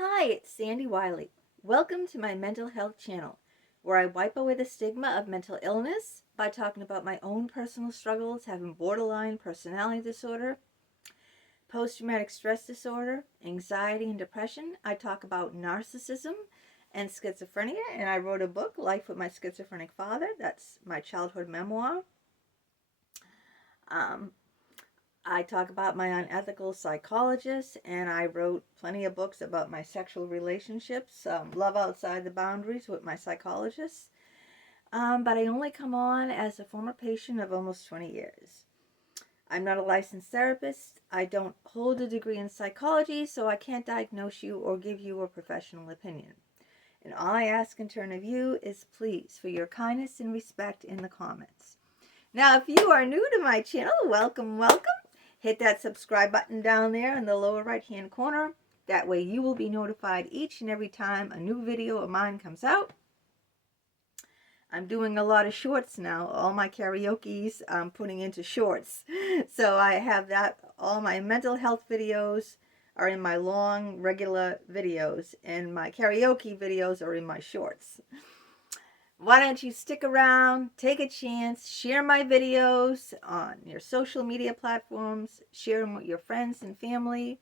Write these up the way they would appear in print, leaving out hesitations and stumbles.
Hi, it's Sandy Wyllie. Welcome to my mental health channel, where I wipe away the stigma of mental illness by talking about my own personal struggles having borderline personality disorder, post-traumatic stress disorder, anxiety and depression. I talk about narcissism and schizophrenia, and I wrote a book, Life with My Schizophrenic Father. That's my childhood memoir. I talk about my unethical psychologist, and I wrote plenty of books about my sexual relationships, Love Outside the Boundaries with my psychologist. But I only come on as a former patient of almost 20 years. I'm not a licensed therapist. I don't hold a degree in psychology, so I can't diagnose you or give you a professional opinion. And all I ask in turn of you is please for your kindness and respect in the comments. Now, if you are new to my channel, welcome. Hit that subscribe button down there in the lower right hand corner. That way you will be notified each and every time a new video of mine comes out. I'm doing a lot of shorts now. All my karaoke's I'm putting into shorts. So I have that. All my mental health videos are in my long regular videos, and my karaoke videos are in my shorts. Why don't you stick around, take a chance, share my videos on your social media platforms, share them with your friends and family.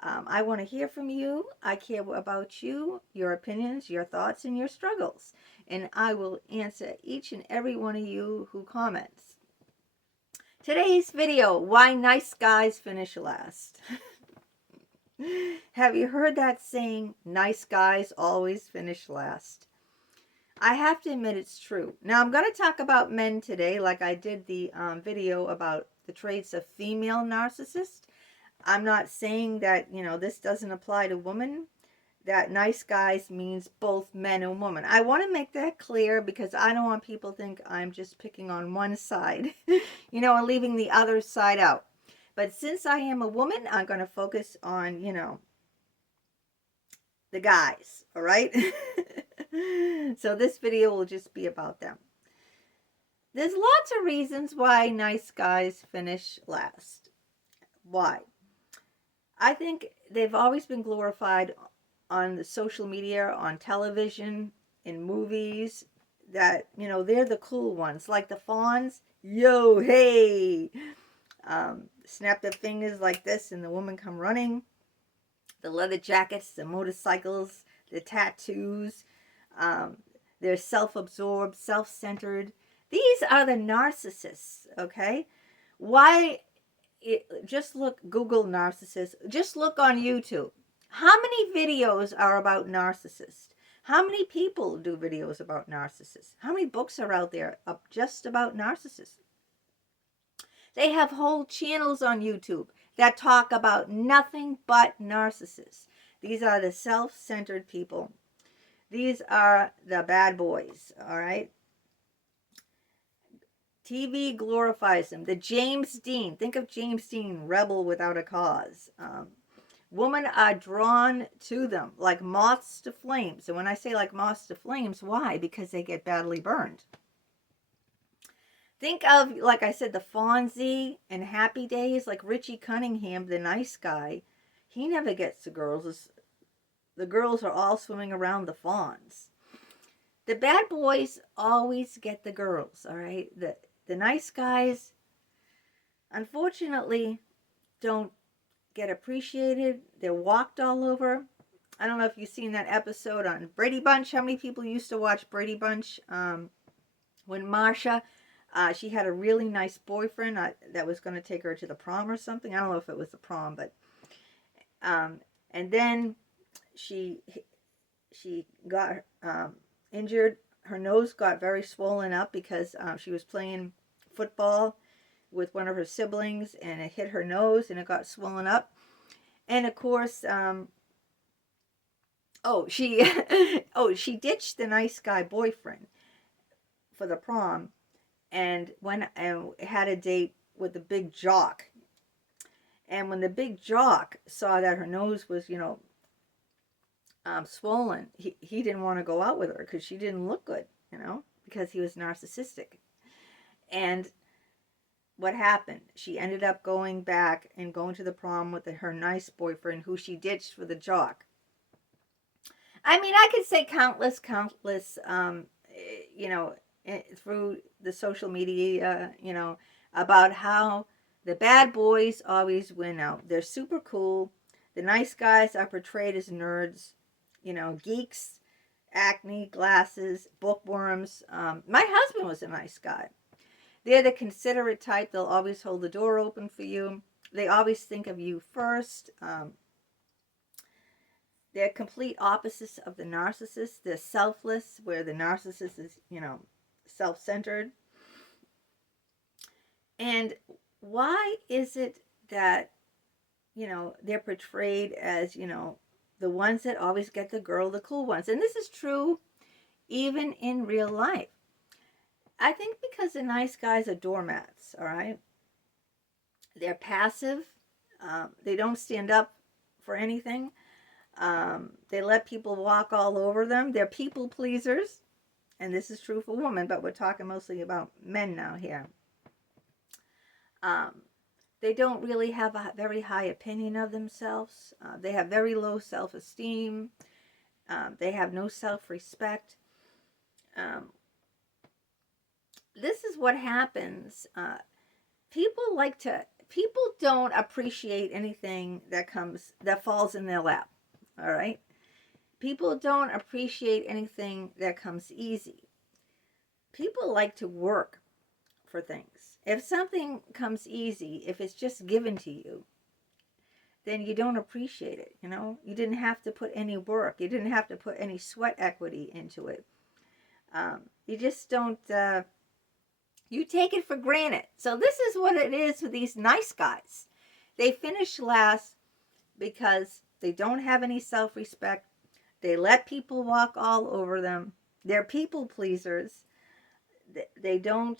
I want to hear from you. I care about you, your opinions, your thoughts, and your struggles. And I will answer each and every one of you who comments. Today's video, why nice guys finish last. Have you heard that saying, nice guys always finish last? I have to admit it's true. Now, I'm going to talk about men today, like I did the video about the traits of female narcissists. I'm not saying that, this doesn't apply to women, that nice guys means both men and women. I want to make that clear because I don't want people to think I'm just picking on one side, and leaving the other side out. But since I am a woman, I'm going to focus on, the guys, all right? So this video will just be about them. There's lots of reasons why nice guys finish last. Why? I think they've always been glorified on the social media, on television, in movies, that, they're the cool ones. Like the fawns, yo, hey! Snap their fingers like this and the woman come running. The leather jackets, the motorcycles, the tattoos. They're self-absorbed, self-centered. These are the narcissists, okay? Why? Just Google narcissist. Just look on YouTube. How many videos are about narcissists? How many people do videos about narcissists? How many books are out there just about narcissists? They have whole channels on YouTube that talk about nothing but narcissists. These are the self-centered people. These are the bad boys, all right? TV glorifies them. The James Dean, think of James Dean, rebel without a cause. Women are drawn to them like moths to flames. And when I say like moths to flames, why? Because they get badly burned. Think of, like I said, the Fonzie and Happy Days, like Richie Cunningham, the nice guy. He never gets the girls. The girls are all swimming around the fawns. The bad boys always get the girls, all right? The nice guys, unfortunately, don't get appreciated. They're walked all over. I don't know if you've seen that episode on Brady Bunch. How many people used to watch Brady Bunch? When Marsha, she had a really nice boyfriend that was going to take her to the prom or something. I don't know if it was the prom, but and then she got injured. Her nose got very swollen up because she was playing football with one of her siblings, and it hit her nose and it got swollen up. And of course, she ditched the nice guy boyfriend for the prom and went and had a date with the big jock. And when the big jock saw that her nose was, swollen, he didn't want to go out with her because she didn't look good, because he was narcissistic. And what happened? She ended up going back and going to the prom with her nice boyfriend, who she ditched for the jock. I mean, I could say countless, through the social media, about how the bad boys always win out. They're super cool. The nice guys are portrayed as nerds, geeks, acne, glasses, bookworms. My husband was a nice guy. They're the considerate type. They'll always hold the door open for you. They always think of you first. They're complete opposites of the narcissist. They're selfless, where the narcissist is, self-centered. And why is it that, they're portrayed as, the ones that always get the girl, the cool ones? And this is true even in real life. I think because the nice guys are doormats, all right? They're passive. They don't stand up for anything. They let people walk all over them. They're people pleasers. And this is true for women, but we're talking mostly about men now here. They don't really have a very high opinion of themselves. They have very low self-esteem. They have no self-respect. This is what happens. People don't appreciate anything that falls in their lap. All right? People don't appreciate anything that comes easy. People like to work for things. If something comes easy, if it's just given to you, then you don't appreciate it, You didn't have to put any work. You didn't have to put any sweat equity into it. You just don't, you take it for granted. So this is what it is with these nice guys. They finish last because they don't have any self-respect. They let people walk all over them. They're people pleasers. They don't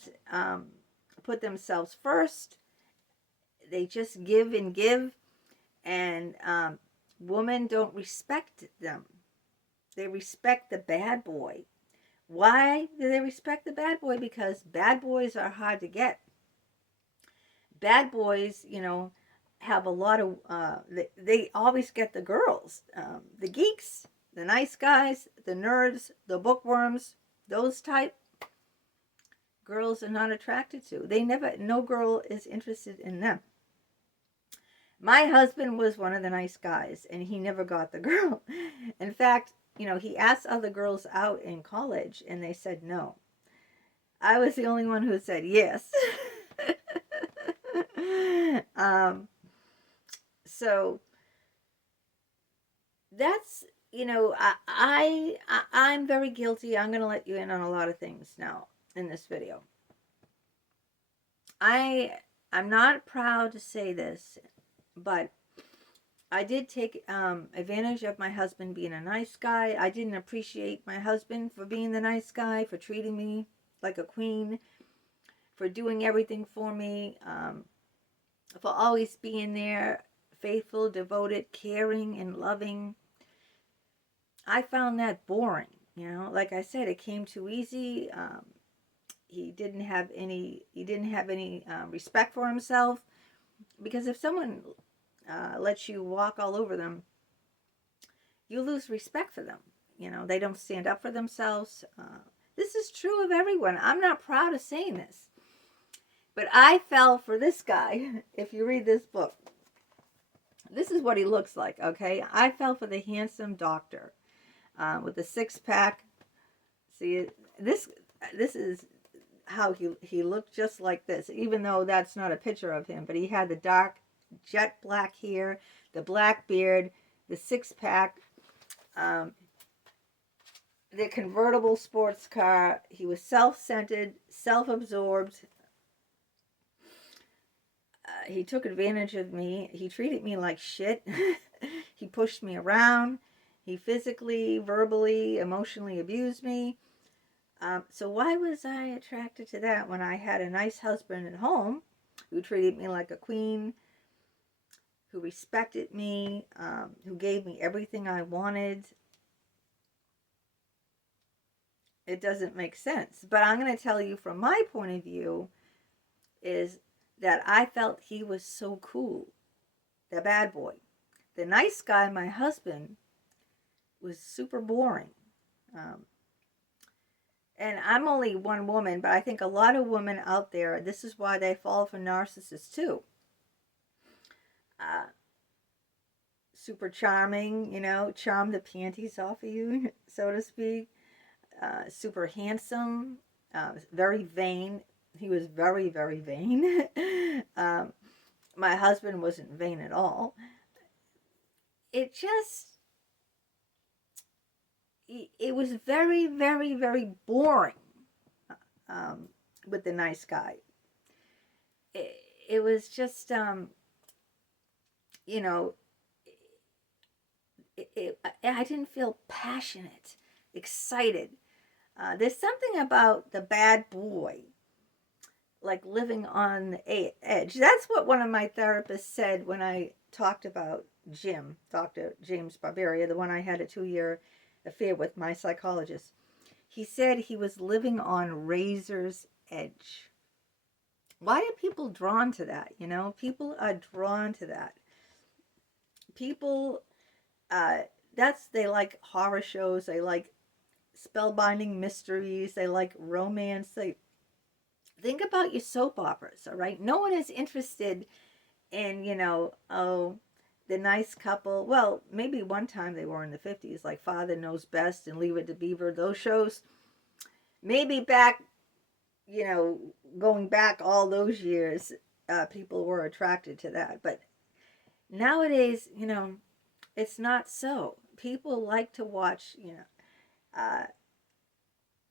put themselves first. They just give and give. And women don't respect them. They respect the bad boy. Why do they respect the bad boy? Because bad boys are hard to get. Bad boys, have a lot of, they always get the girls. The geeks, the nice guys, the nerds, the bookworms, those type, girls are not attracted to. No girl is interested in them. My husband was one of the nice guys, and he never got the girl. In fact, he asked other girls out in college, and they said no. I was the only one who said yes. So that's, I'm very guilty. I'm going to let you in on a lot of things now in this video. I'm not proud to say this, but I did take advantage of my husband being a nice guy. I didn't appreciate my husband for being the nice guy, for treating me like a queen, for doing everything for me, for always being there, faithful, devoted, caring, and loving. I found that boring. Like I said, it came too easy. He didn't have any respect for himself, because if someone lets you walk all over them, you lose respect for them. They don't stand up for themselves. This is true of everyone. I'm not proud of saying this, but I fell for this guy. If you read this book, this is what he looks like, okay? I fell for the handsome doctor with the six-pack. See, this is how he looked, just like this, even though that's not a picture of him, but he had the dark jet black hair, the black beard, the six-pack, the convertible sports car. He was self-centered, self-absorbed. He took advantage of me. He treated me like shit. He pushed me around. He physically, verbally, emotionally abused me. So why was I attracted to that when I had a nice husband at home who treated me like a queen, who respected me, who gave me everything I wanted? It doesn't make sense. But I'm going to tell you from my point of view is that I felt he was so cool, the bad boy. The nice guy, my husband, was super boring. And I'm only one woman, but I think a lot of women out there, this is why they fall for narcissists too. Super charming, charm the panties off of you, so to speak. Super handsome, very vain. He was very, very vain. My husband wasn't vain at all. It was very, very, very boring with the nice guy. It was just, I didn't feel passionate, excited. There's something about the bad boy, like living on the edge. That's what one of my therapists said when I talked about Jim, Dr. 𝗤𝗵𝗵𝗲𝗲, the one I had a 2-year affair with, my psychologist. He said he was living on razor's edge. Why are people drawn to that? People are drawn to that. People, they like horror shows, they like spellbinding mysteries, they like romance. Think about your soap operas, all right? No one is interested in, the nice couple. Well, maybe one time they were in the 50s, like Father Knows Best and Leave It to Beaver, those shows. Maybe back, going back all those years, people were attracted to that. But nowadays, it's not so. People like to watch,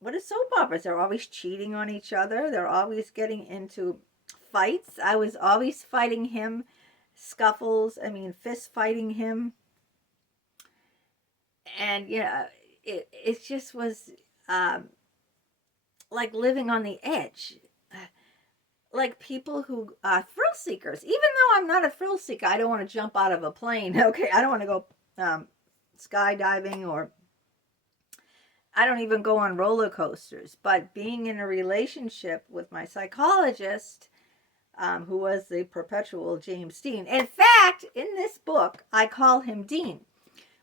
what are soap operas? They're always cheating on each other. They're always getting into fights. I was always fighting him. Scuffles, fist fighting him. And, it just was like living on the edge. Like people who are thrill seekers. Even though I'm not a thrill seeker, I don't want to jump out of a plane, okay? I don't want to go skydiving, or I don't even go on roller coasters. But being in a relationship with my psychologist, who was the perpetual James Dean. In fact, in this book, I call him Dean.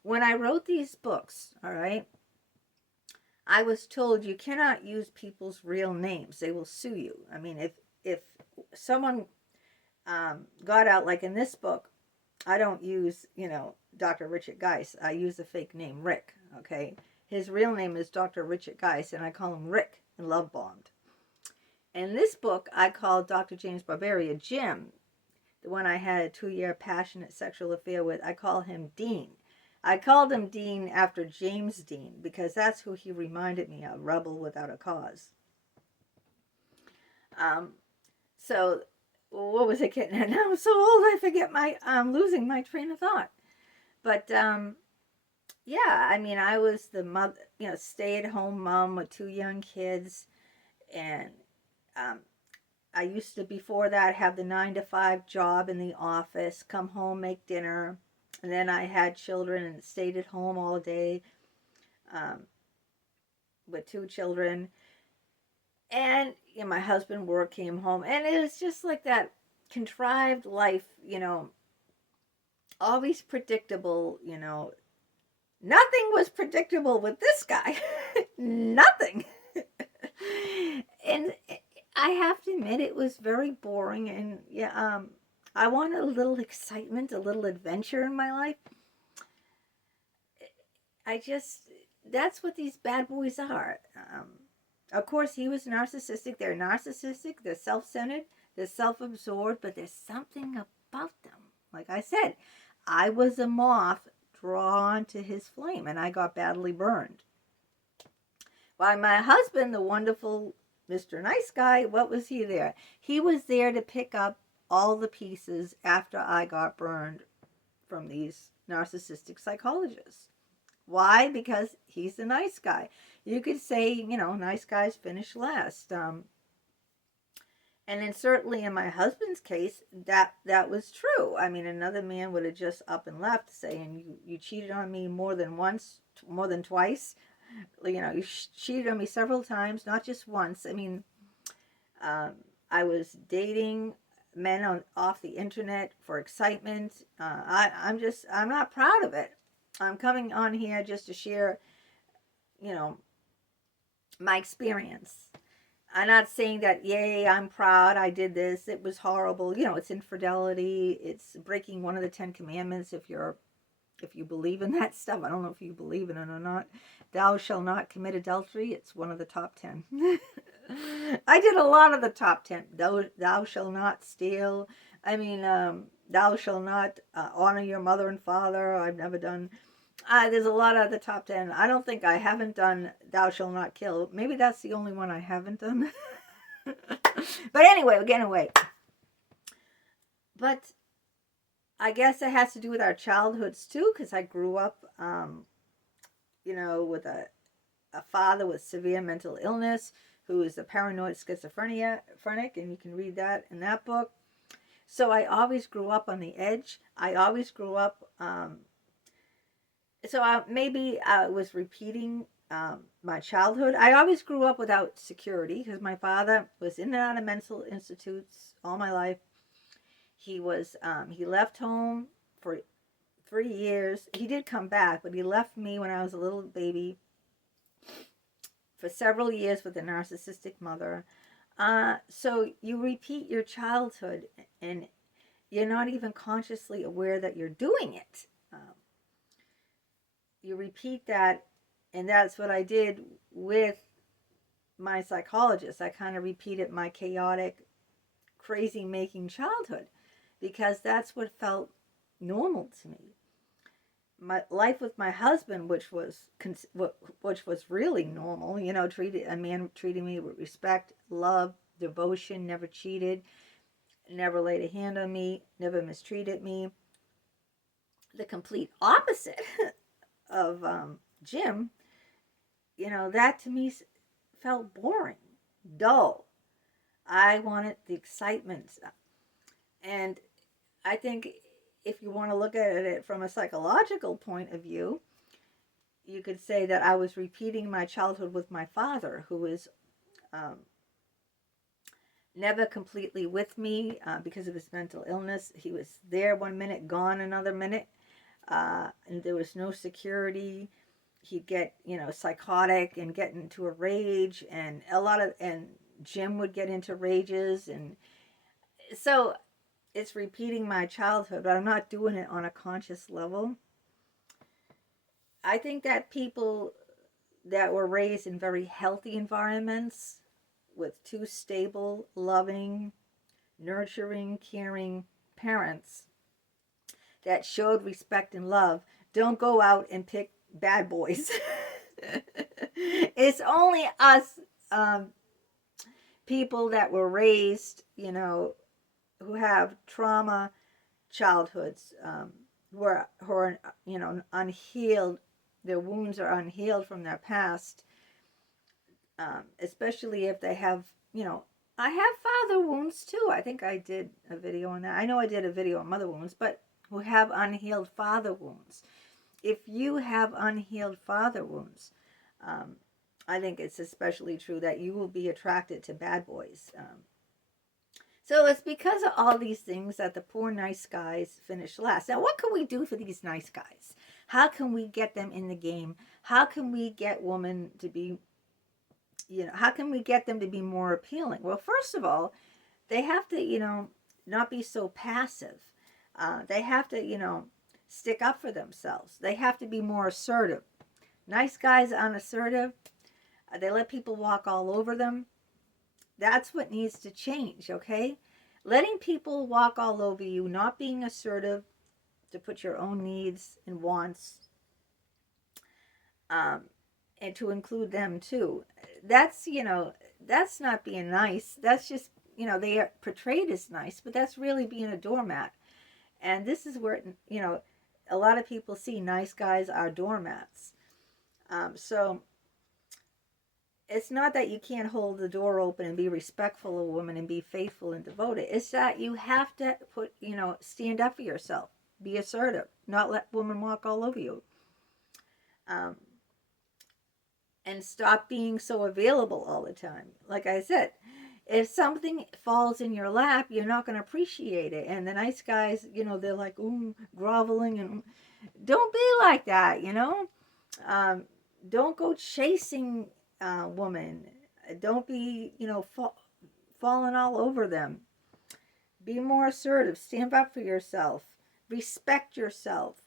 When I wrote these books, all right, I was told you cannot use people's real names. They will sue you. If someone got out, like in this book, I don't use, Dr. Richard 𝗂𝒃. I use a fake name, Rick, okay? His real name is Dr. Richard 𝗂𝒃, and I call him Rick in Love Bombed. In this book, I called Dr. 𝗤𝗵𝗵𝗲𝗲 Jim, the one I had a 2-year passionate sexual affair with. I call him Dean. I called him Dean after James Dean because that's who he reminded me of, rebel without a cause. So, what was I getting at? Now I'm so old, I forget I'm losing my train of thought. But, yeah, I was the mother, stay-at-home mom with 2 young kids, and I used to, before that, have the 9-to-5 job in the office, come home, make dinner, and then I had children and stayed at home all day with 2 children. And my husband worked, came home, and it was just like that contrived life, always predictable, Nothing was predictable with this guy. Nothing. And I have to admit, it was very boring, and I wanted a little excitement, a little adventure in my life. That's what these bad boys are. Of course, he was narcissistic. They're narcissistic, they're self-centered, they're self-absorbed, but there's something about them. Like I said, I was a moth drawn to his flame, and I got badly burned. While my husband, the wonderful Mr. Nice Guy, what was he there? He was there to pick up all the pieces after I got burned from these narcissistic psychologists. Why? Because he's the nice guy. You could say, nice guys finish last. And then certainly in my husband's case, that was true. Another man would have just up and left saying, you cheated on me more than once, more than twice. You cheated on me several times, not just once. I was dating men off the internet for excitement. I'm not proud of it. I'm coming on here just to share, you know, my experience. I'm not saying that, yay, I'm proud, I did this, it was horrible. You know, it's infidelity, it's breaking one of the 10 commandments if you believe in that stuff. I don't know if you believe in it or not. Thou shalt not commit adultery. It's one of the top 10. I did a lot of the top 10. Thou shalt not steal. I mean, thou shalt not honor your mother and father. I've never done. There's a lot of the top 10. I don't think I haven't done thou shalt not kill. Maybe that's the only one I haven't done. But anyway, we're getting away. But I guess it has to do with our childhoods too, because I grew up, you know, with a father with severe mental illness who is a paranoid schizophrenic, and you can read that in that book. So I always grew up on the edge. I always grew up, maybe I was repeating my childhood. I always grew up without security because my father was in and out of mental institutes all my life. He was, he left home for 3 years. He did come back, but he left me when I was a little baby for several years with a narcissistic mother. So you repeat your childhood and you're not even consciously aware that you're doing it. You repeat that, and that's what I did with my psychologist. I kind of repeated my chaotic, crazy-making childhood because that's what felt normal to me. My life with my husband, which was really normal, you know, a man treating me with respect, love, devotion, never cheated, never laid a hand on me, never mistreated me. The complete opposite of Jim, you know, that to me felt boring, dull. I wanted the excitement. And I think if you want to look at it from a psychological point of view, you could say that I was repeating my childhood with my father, who was never completely with me because of his mental illness. He was there 1 minute, gone another minute, and there was no security. He'd get, you know, psychotic and get into a rage, and Jim would get into rages, and so it's repeating my childhood, but I'm not doing it on a conscious level. I think that people that were raised in very healthy environments with 2 stable, loving, nurturing, caring parents that showed respect and love don't go out and pick bad boys. It's only us people that were raised, you know, who have trauma childhoods, who are, you know, unhealed. Their wounds are unhealed from their past, especially if they have, you know, I have father wounds too. I think I did a video on that. I know I did a video on mother wounds, but who have unhealed father wounds. If you have unhealed father wounds, I think it's especially true that you will be attracted to bad boys. So it's because of all these things that the poor nice guys finish last. Now, what can we do for these nice guys? How can we get them in the game? How can we get women to be, you know, how can we get them to be more appealing? Well, first of all, they have to, you know, not be so passive. They have to, you know, stick up for themselves. They have to be more assertive. Nice guys aren't assertive. They let people walk all over them. That's what needs to change, okay? Letting people walk all over you, not being assertive to put your own needs and wants, and to include them too. That's, you know, that's not being nice. That's just, you know, they are portrayed as nice, but that's really being a doormat. And this is where, you know, a lot of people see nice guys are doormats. So it's not that you can't hold the door open and be respectful of a woman and be faithful and devoted. It's that you have to put, you know, stand up for yourself. Be assertive. Not let women walk all over you. And stop being so available all the time. Like I said, If something falls in your lap, you're not going to appreciate it. And the nice guys, they're like, ooh, groveling. And don't be like that, Don't go chasing women. Don't be, falling all over them. Be more assertive. Stand up for yourself. Respect yourself.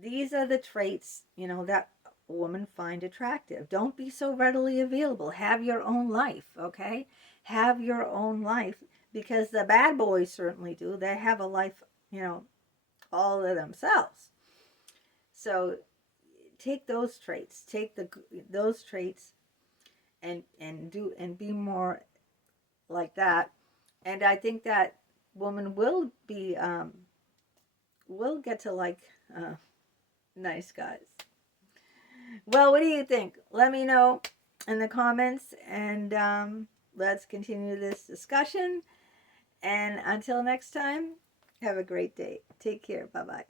These are the traits, that women find attractive. Don't be so readily available. Have your own life, okay? Have your own life, because the bad boys certainly do. They have a life, all of themselves. So take those traits. Take those traits and be more like that. And I think that woman will get to like nice guys. Well, what do you think? Let me know in the comments, and let's continue this discussion. And until next time, have a great day. Take care. Bye-bye.